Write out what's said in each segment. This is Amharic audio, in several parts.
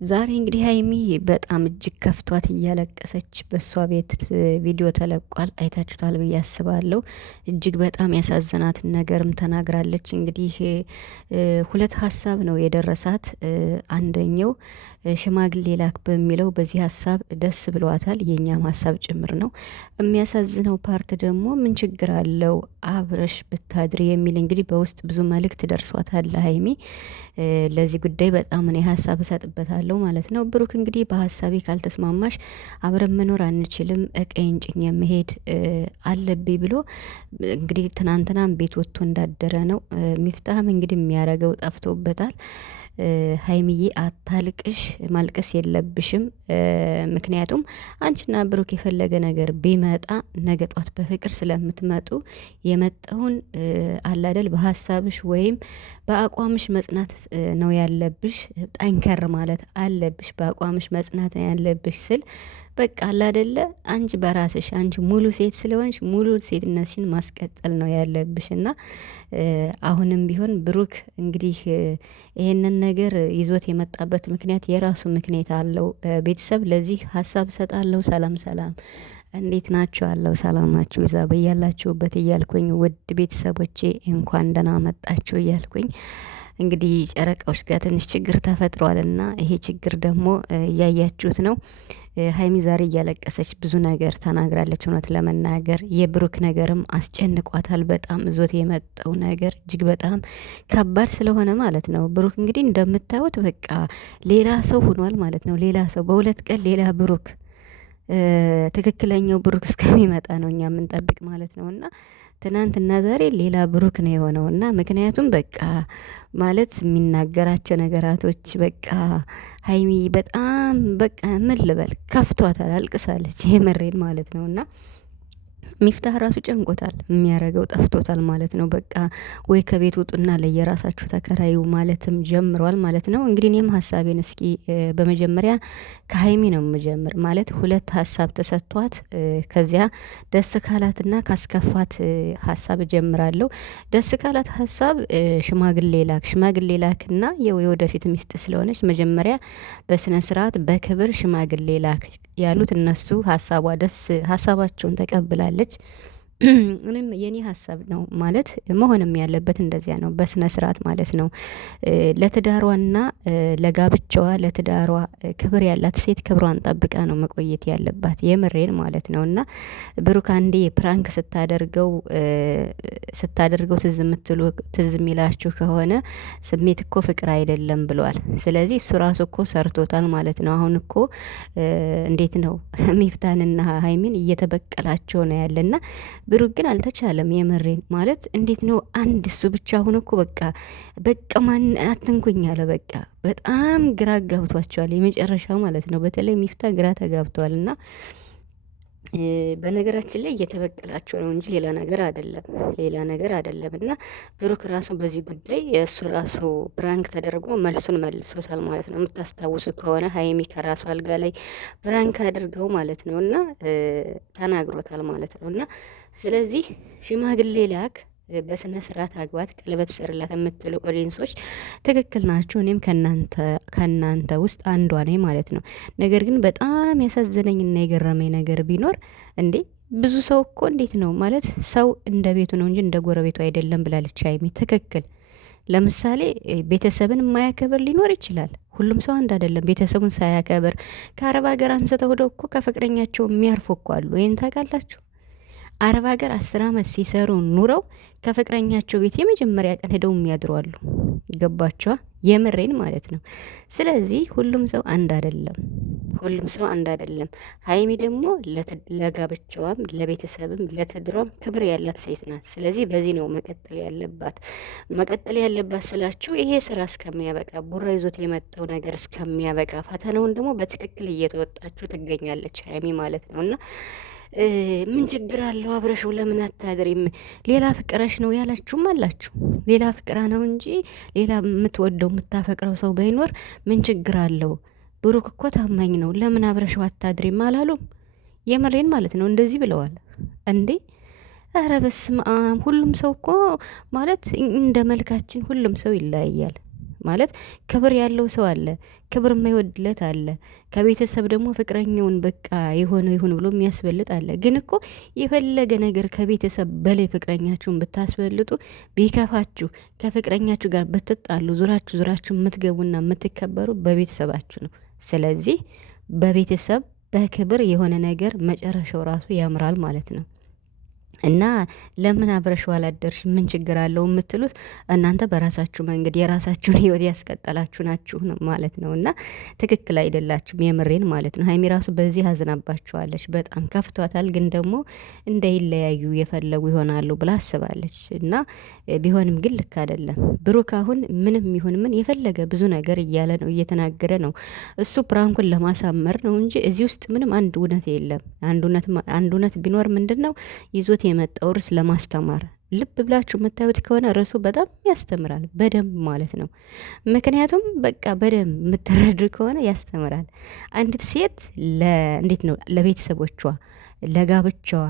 ዛሬ እንግዲህ ሀይሚ በጣም እጅግ ከፍቷት እያለቀሰች በእሷ ቤት ቪዲዮ ተለቋል። አይታችሁታል ብዬ አስባለሁ። እጅግ በጣም ያሳዘናትን ነገርም ተናግራለች። እንግዲህ ሁለት ሀሳብ ነው የደረሳት። አንደኛው ሽማግሌ ላክ በሚለው በዚህ ሀሳብ ደስ ብሏታል። የእኛም ሀሳብ ጭምር ነው። የሚያሳዝነው ፓርት ደግሞ ምን ችግር አለው አብረሽ ብታድሪ የሚል እንግዲህ በውስጥ ብዙ መልእክት ደርሷታል ሀይሚ። ለዚህ ጉዳይ በጣም እኔ ሀሳብ እሰጥበታለሁ ማለት ነው። ብሩክ እንግዲህ በሀሳቤ ካልተስማማሽ አብረን መኖር አንችልም፣ እቀይን ጭኜ መሄድ አለብኝ ብሎ እንግዲህ ትናንትናም ቤት ወጥቶ እንዳደረ ነው። ሚፍታህም እንግዲህ የሚያረገው ጠፍቶበታል። ሀይሚዬ አታልቅሽ፣ ማልቀስ የለብሽም። ምክንያቱም አንቺና ብሩክ የፈለገ ነገር ቢመጣ ነገ ጧት በፍቅር ስለምትመጡ የመጣውን አላደል በሀሳብሽ ወይም በአቋምሽ መጽናት ነው ያለብሽ። ጠንከር ማለት አለብሽ። በአቋምሽ መጽናት ነው ያለብሽ ስል በቃ አላደለ አንቺ በራስሽ አንቺ ሙሉ ሴት ስለሆንሽ ሙሉ ሴትነትሽን ማስቀጠል ነው ያለብሽ። እና አሁንም ቢሆን ብሩክ እንግዲህ ይሄንን ነገር ይዞት የመጣበት ምክንያት የራሱ ምክንያት አለው። ቤተሰብ ለዚህ ሀሳብ እሰጣለሁ። ሰላም ሰላም፣ እንዴት ናችሁ? አለው ሰላማችሁ ይዛ በያላችሁበት እያልኩኝ ውድ ቤተሰቦቼ እንኳን ደህና መጣችሁ እያልኩኝ እንግዲህ ጨረቃዎች ጋር ትንሽ ችግር ተፈጥሯልና ይሄ ችግር ደግሞ እያያችሁት ነው። ሀይሚ ዛሬ እያለቀሰች ብዙ ነገር ተናግራለች። እውነት ለመናገር የብሩክ ነገርም አስጨንቋታል። በጣም እዞት የመጣው ነገር እጅግ በጣም ከባድ ስለሆነ ማለት ነው። ብሩክ እንግዲህ እንደምታዩት በቃ ሌላ ሰው ሆኗል ማለት ነው። ሌላ ሰው በሁለት ቀን ሌላ ብሩክ፣ ትክክለኛው ብሩክ እስከሚመጣ ነው እኛ የምንጠብቅ ማለት ነው። እና ትናንትና ዛሬ ሌላ ብሩክ ነው የሆነው። እና ምክንያቱም በቃ ማለት የሚናገራቸው ነገራቶች በቃ ሀይሚ በጣም በቃ ምን ልበል ከፍቷታል፣ አልቅሳለች። የመሬን ማለት ነው። እና ሚፍታህ ራሱ ጨንቆታል፣ የሚያረገው ጠፍቶታል ማለት ነው። በቃ ወይ ከቤት ውጡና ለየራሳችሁ ተከራዩ ማለትም ጀምሯል ማለት ነው። እንግዲህ እኔም ሀሳቤን እስኪ በመጀመሪያ ከሀይሚ ነው የምጀምር። ማለት ሁለት ሀሳብ ተሰጥቷት ከዚያ ደስ ካላትና ካስከፋት ሀሳብ እጀምራለሁ። ደስ ካላት ሀሳብ ሽማግሌ ላክና የወደፊት ሚስት ስለሆነች መጀመሪያ በስነ ስርዓት በክብር ሽማግሌ ላክ ያሉት እነሱ ሀሳባቸውን ተቀብላለች። እኔም የኔ ሀሳብ ነው ማለት መሆንም ያለበት እንደዚያ ነው፣ በስነ ስርዓት ማለት ነው። ለትዳሯና ለጋብቻዋ ለትዳሯ ክብር ያላት ሴት ክብሯን ጠብቃ ነው መቆየት ያለባት። የምሬን ማለት ነው። እና ብሩክ አንዴ ፕራንክ ስታደርገው ትዝ የሚላችሁ ከሆነ ስሜት እኮ ፍቅር አይደለም ብሏል። ስለዚህ እሱ ራሱ እኮ ሰርቶታል ማለት ነው። አሁን እኮ እንዴት ነው ሚፍታንና ሀይሚን እየተበቀላቸው ነው ያለና ብሩክ ግን አልተቻለም። የመሬን ማለት እንዴት ነው አንድ እሱ ብቻ ሆኖ እኮ በቃ ማን አትንኩኝ አለ። በቃ በጣም ግራ ጋብቷቸዋል የመጨረሻው ማለት ነው። በተለይ ሚፍታ ግራ ተጋብቷል። እና በነገራችን ላይ እየተበቀላቸው ነው እንጂ ሌላ ነገር አይደለም። እና ብሩክ ራሱ በዚህ ጉዳይ የእሱ ራሱ ብራንክ ተደርጎ መልሱን መልሶታል ማለት ነው። የምታስታውሱ ከሆነ ሀይሚ ከራሱ አልጋ ላይ ብራንክ አድርገው ማለት ነው እና ተናግሮታል ማለት ነው። እና ስለዚህ ሽማግሌ ላክ፣ በስነ ስርዓት አግባት፣ ቀለበት ስርላት የምትሉ ኦዲየንሶች ትክክል ናቸው። እኔም ከእናንተ ውስጥ አንዷ ነኝ ማለት ነው። ነገር ግን በጣም ያሳዘነኝና የገረመኝ ነገር ቢኖር እንዴ ብዙ ሰው እኮ እንዴት ነው ማለት ሰው እንደ ቤቱ ነው እንጂ እንደ ጎረቤቱ አይደለም ብላለች ሀይሚ። ትክክል። ለምሳሌ ቤተሰብን የማያከብር ሊኖር ይችላል። ሁሉም ሰው አንድ አይደለም። ቤተሰቡን ሳያከብር ከአረብ ሀገር አንስተው ሄደው እኮ ከፍቅረኛቸው የሚያርፉ እኮ አሉ። ይህን ታውቃላችሁ? አረብ ሀገር 10 ዓመት ሲሰሩ ኑረው ከፍቅረኛቸው ቤት የመጀመሪያ ቀን ሄደው የሚያድሩ አሉ። ገባቸዋ? የምሬን ማለት ነው። ስለዚህ ሁሉም ሰው አንድ አይደለም። ሀይሚ ደግሞ ለጋብቻዋም ለቤተሰብም ለትድሯም ክብር ያላት ሴት ናት። ስለዚህ በዚህ ነው መቀጠል ያለባት ስላችሁ ይሄ ስራ እስከሚያበቃ ቡራ ይዞት የመጣው ነገር እስከሚያበቃ ፈተናውን ደግሞ በትክክል እየተወጣችሁ ትገኛለች ሀይሚ ማለት ነው። እና ምን ችግር አለው አብረሽው ለምን አታድሪም? ሌላ ፍቅረሽ ነው ያላችሁም አላችሁ። ሌላ ፍቅራ ነው እንጂ ሌላ የምትወደው የምታፈቅረው ሰው ባይኖር ምን ችግር አለው? ብሩክ እኮ ታማኝ ነው፣ ለምን አብረሽው አታድሪም አላሉም? የምሬን ማለት ነው። እንደዚህ ብለዋል እንዴ። ኧረ በስመ አብ! ሁሉም ሰው እኮ ማለት እንደ መልካችን ሁሉም ሰው ይለያያል። ማለት ክብር ያለው ሰው አለ፣ ክብር የማይወድለት አለ። ከቤተሰብ ደግሞ ፍቅረኛውን በቃ የሆነው ይሁን ብሎ የሚያስበልጥ አለ። ግን እኮ የፈለገ ነገር ከቤተሰብ በላይ ፍቅረኛችሁን ብታስበልጡ ቢከፋችሁ ከፍቅረኛችሁ ጋር ብትጣሉ ዙራችሁ ዙራችሁ የምትገቡና የምትከበሩ በቤተሰባችሁ ነው። ስለዚህ በቤተሰብ በክብር የሆነ ነገር መጨረሻው ራሱ ያምራል ማለት ነው። እና ለምን አብረሽው አላደርሽ ምን ችግር አለው የምትሉት እናንተ በራሳችሁ መንገድ የራሳችሁን ህይወት ያስቀጠላችሁ ናችሁ ነው ማለት ነው። እና ትክክል አይደላችሁም፣ የምሬን ማለት ነው። ሀይሚ ራሱ በዚህ አዝናባችኋለች፣ በጣም ከፍቷታል። ግን ደግሞ እንዳይለያዩ የፈለጉ ይሆናሉ ብላ አስባለች። እና ቢሆንም ግን ልክ አይደለም። ብሩክ አሁን ምንም ይሁን ምን የፈለገ ብዙ ነገር እያለ ነው እየተናገረ ነው። እሱ ፕራንኩን ለማሳመር ነው እንጂ እዚህ ውስጥ ምንም አንድ እውነት የለም። አንድ እውነት ቢኖር ምንድን ነው ይዞት የመጣው ርዕስ ለማስተማር ልብ ብላችሁ የምታዩት ከሆነ ርዕሱ በጣም ያስተምራል፣ በደንብ ማለት ነው። ምክንያቱም በቃ በደንብ የምትረዱ ከሆነ ያስተምራል። አንዲት ሴት እንዴት ነው ለቤተሰቦቿ፣ ለጋብቻዋ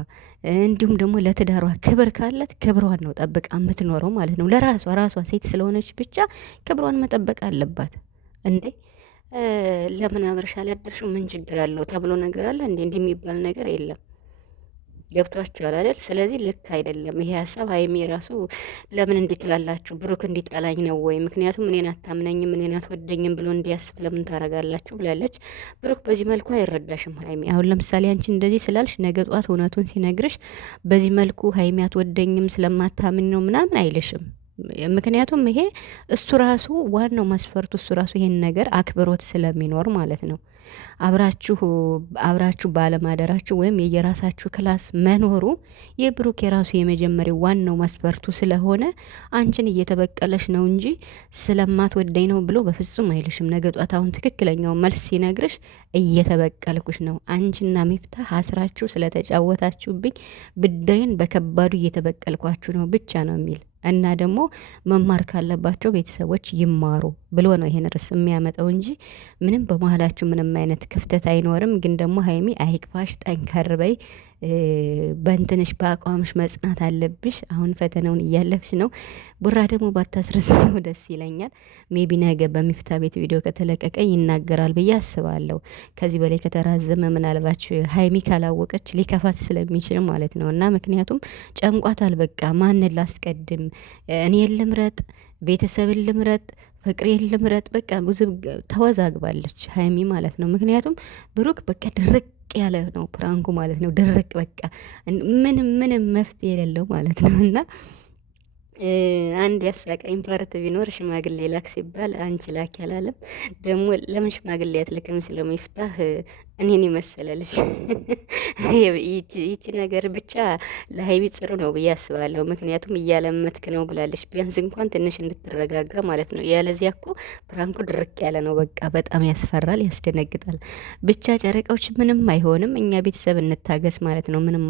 እንዲሁም ደግሞ ለትዳሯ ክብር ካላት ክብሯን ነው ጠብቃ የምትኖረው ማለት ነው። ራሷ ሴት ስለሆነች ብቻ ክብሯን መጠበቅ አለባት እንዴ። ለምን አብረሽ አላደርሽው ምን ችግር አለው ተብሎ ነገር አለ እንዴ? እንደሚባል ነገር የለም። ገብቷችኋል አይደል? ስለዚህ ልክ አይደለም ይሄ ሀሳብ። ሀይሚ ራሱ ለምን እንዴት ላላችሁ ብሩክ እንዲጠላኝ ነው ወይ? ምክንያቱም እኔን አታምነኝም እኔን አትወደኝም ብሎ እንዲያስብ ለምን ታረጋላችሁ ብላለች። ብሩክ በዚህ መልኩ አይረዳሽም ሀይሚ። አሁን ለምሳሌ አንቺ እንደዚህ ስላልሽ ነገ ጧት እውነቱን ሲነግርሽ በዚህ መልኩ ሀይሚ አትወደኝም ስለማታምን ነው ምናምን አይልሽም። ምክንያቱም ይሄ እሱ ራሱ ዋናው መስፈርቱ እሱ ራሱ ይሄን ነገር አክብሮት ስለሚኖር ማለት ነው። አብራችሁ ባለማደራችሁ ወይም የየራሳችሁ ክላስ መኖሩ የብሩክ የራሱ የመጀመሪያው ዋናው መስፈርቱ ስለሆነ አንቺን እየተበቀለሽ ነው እንጂ ስለማትወደኝ ነው ብሎ በፍጹም አይልሽም። ነገ ጧት አሁን ትክክለኛው መልስ ሲነግርሽ እየተበቀልኩሽ ነው፣ አንቺና ሚፍታህ አስራችሁ ስለተጫወታችሁብኝ ብድሬን በከባዱ እየተበቀልኳችሁ ነው ብቻ ነው የሚል እና ደግሞ መማር ካለባቸው ቤተሰቦች ይማሩ ብሎ ነው ይሄን ርዕስ የሚያመጣው እንጂ ምንም በመሀላችሁ ምንም አይነት ክፍተት አይኖርም። ግን ደግሞ ሀይሚ አይክፋሽ፣ ጠንከር በይ፣ በእንትንሽ በአቋምሽ መጽናት አለብሽ። አሁን ፈተናውን እያለፍሽ ነው። ቡራ ደግሞ ባታስረስነው ደስ ይለኛል። ሜቢ ነገ በሚፍታ ቤት ቪዲዮ ከተለቀቀ ይናገራል ብዬ አስባለሁ። ከዚህ በላይ ከተራዘመ ምናልባች ሀይሚ ካላወቀች ሊከፋት ስለሚችል ማለት ነው። እና ምክንያቱም ጨንቋታል። በቃ ማንን ላስቀድም፣ እኔን ልምረጥ፣ ቤተሰብን ልምረጥ፣ ፍቅሬን ልምረጥ፣ በቃ ብዙ ተወዛግባለች ሀይሚ ማለት ነው። ምክንያቱም ብሩክ በቃ ድርቅ ያለ ነው ፕራንኩ ማለት ነው። ድርቅ በቃ ምንም መፍትሄ የሌለው ማለት ነው። እና አንድ ያሳቀኝ ፓርት ቢኖር ሽማግሌ ላክ ሲባል አንቺ ላክ ያላለም ደግሞ ለምን ሽማግሌ አትልክም ስለሚፍታህ እኔን ይመሰለልሽ። ይቺ ነገር ብቻ ለሀይቢ ጥሩ ነው ብዬ አስባለሁ። ምክንያቱም እያለመትክ ነው ብላለች። ቢያንስ እንኳን ትንሽ እንድትረጋጋ ማለት ነው። ያለዚያ እኮ ፕራንኩ ድርቅ ያለ ነው። በቃ በጣም ያስፈራል፣ ያስደነግጣል። ብቻ ጨረቃዎች ምንም አይሆንም። እኛ ቤተሰብ እንታገስ ማለት ነው። ምንም